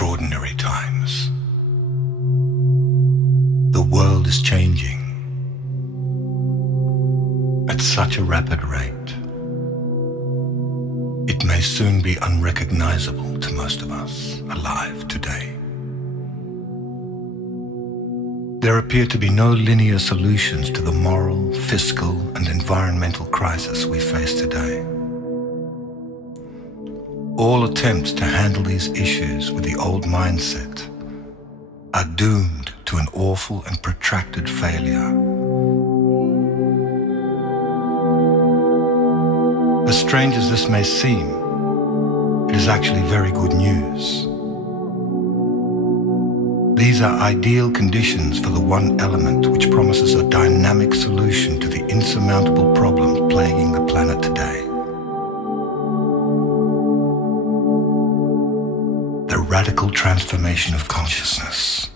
extraordinary times. The world is changing at such a rapid rate. It may soon be unrecognizable to most of us alive today. There appear to be no linear solutions to the moral, fiscal, and environmental crisis we face today. All attempts to handle these issues with the old mindset are doomed to an awful and protracted failure. As strange as this may seem, it is actually very good news. These are ideal conditions for the one element which promises a dynamic solution to the insurmountable problems plaguing the planet today. The radical transformation of consciousness.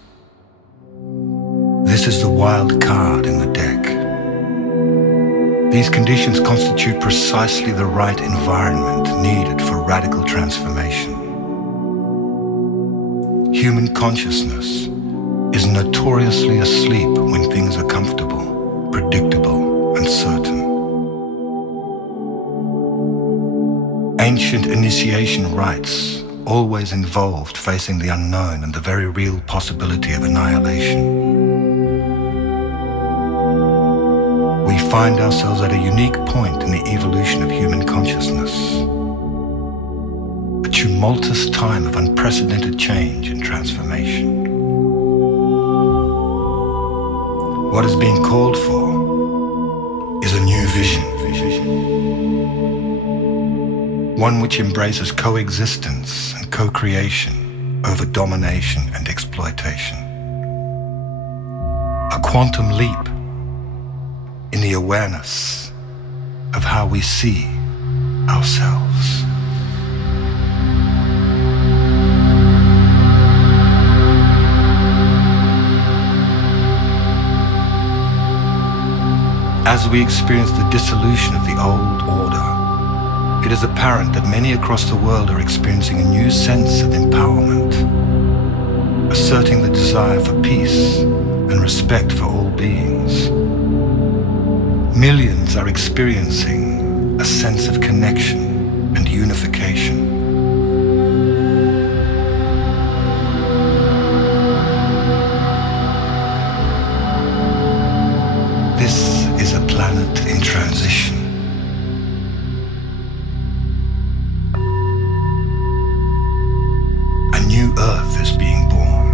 This is the wild card in the deck. These conditions constitute precisely the right environment needed for radical transformation. Human consciousness is notoriously asleep when things are comfortable, predictable, and certain. Ancient initiation rites always involved facing the unknown and the very real possibility of annihilation. We find ourselves at a unique point in the evolution of human consciousness. A tumultuous time of unprecedented change and transformation. What is being called for is a new vision. One which embraces coexistence and co-creation over domination and exploitation. A quantum leap in the awareness of how we see ourselves. As we experience the dissolution of the old order, it is apparent that many across the world are experiencing a new sense of empowerment, asserting the desire for peace and respect for all beings. Millions are experiencing a sense of connection and unification. This is a planet in transition. A new Earth is being born.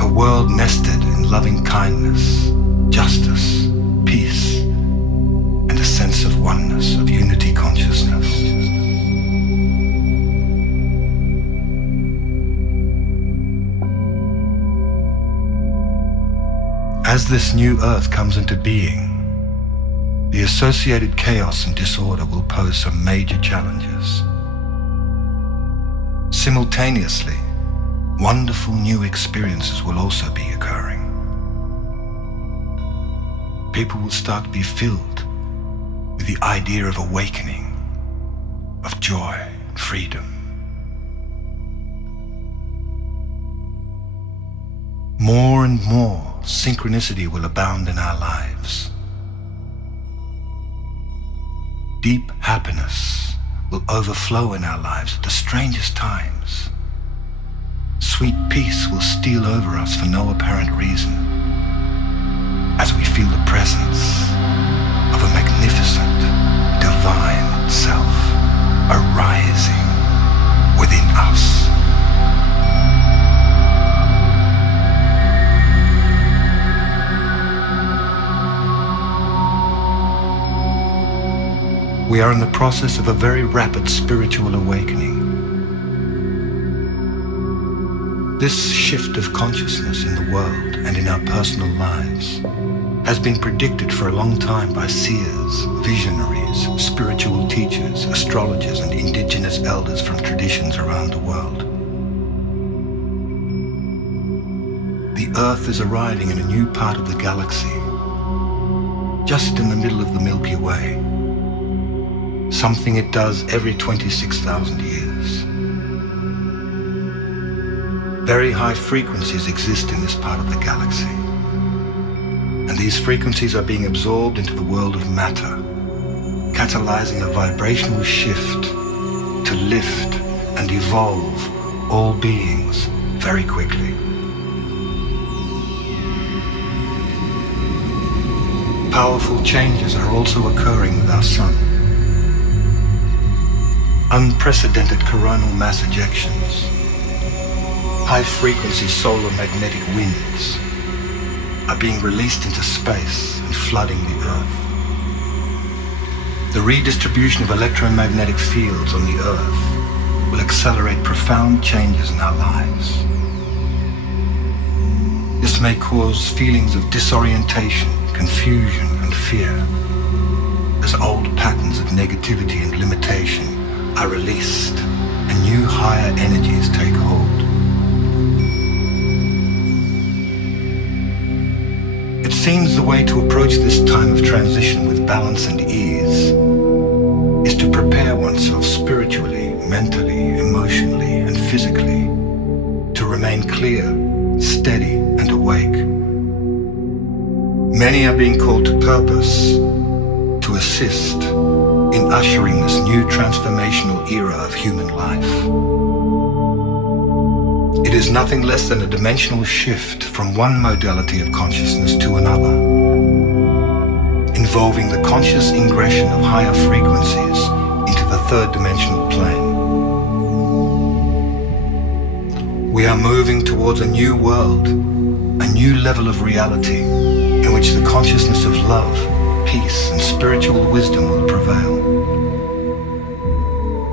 A world nested in loving kindness, justice, peace, and a sense of oneness, of unity consciousness. As this new Earth comes into being, the associated chaos and disorder will pose some major challenges. Simultaneously, wonderful new experiences will also be occurring. People will start to be filled with the idea of awakening, of joy, freedom. More and more synchronicity will abound in our lives. Deep happiness will overflow in our lives at the strangest times. Sweet peace will steal over us for no apparent reason, as we feel the presence of a magnificent, divine self arising within us. We are in the process of a very rapid spiritual awakening. This shift of consciousness in the world and in our personal lives has been predicted for a long time by seers, visionaries, spiritual teachers, astrologers, and indigenous elders from traditions around the world. The Earth is arriving in a new part of the galaxy, just in the middle of the Milky Way, something it does every 26,000 years. Very high frequencies exist in this part of the galaxy, and these frequencies are being absorbed into the world of matter, catalyzing a vibrational shift to lift and evolve all beings very quickly. Powerful changes are also occurring with our sun. Unprecedented coronal mass ejections, high-frequency solar magnetic winds are being released into space and flooding the Earth. The redistribution of electromagnetic fields on the Earth will accelerate profound changes in our lives. This may cause feelings of disorientation, confusion, and fear, as old patterns of negativity and limitation are released and new higher energies take hold. It seems the way to approach this time of transition with balance and ease is to prepare oneself spiritually, mentally, emotionally, and physically to remain clear, steady, and awake. Many are being called to purpose to assist in ushering this new transformational era of human life. It is nothing less than a dimensional shift from one modality of consciousness to another, involving the conscious ingression of higher frequencies into the third dimensional plane. We are moving towards a new world, a new level of reality in which the consciousness of love, peace, and spiritual wisdom will prevail.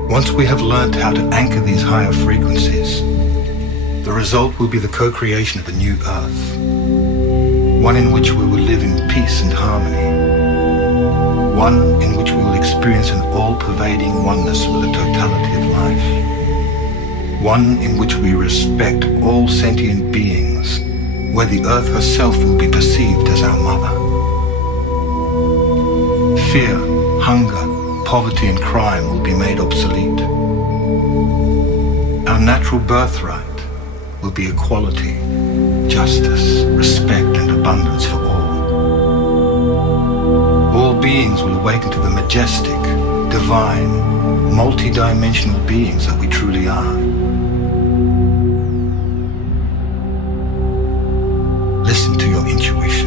Once we have learned how to anchor these higher frequencies, the result will be the co-creation of a new Earth, one in which we will live in peace and harmony, one in which we will experience an all-pervading oneness with the totality of life, one in which we respect all sentient beings, where the Earth herself will be perceived as our mother. Fear, hunger, poverty, and crime will be made obsolete. Our natural birthright will be equality, justice, respect, and abundance for all. All beings will awaken to the majestic, divine, multi-dimensional beings that we truly are. Listen to your intuition.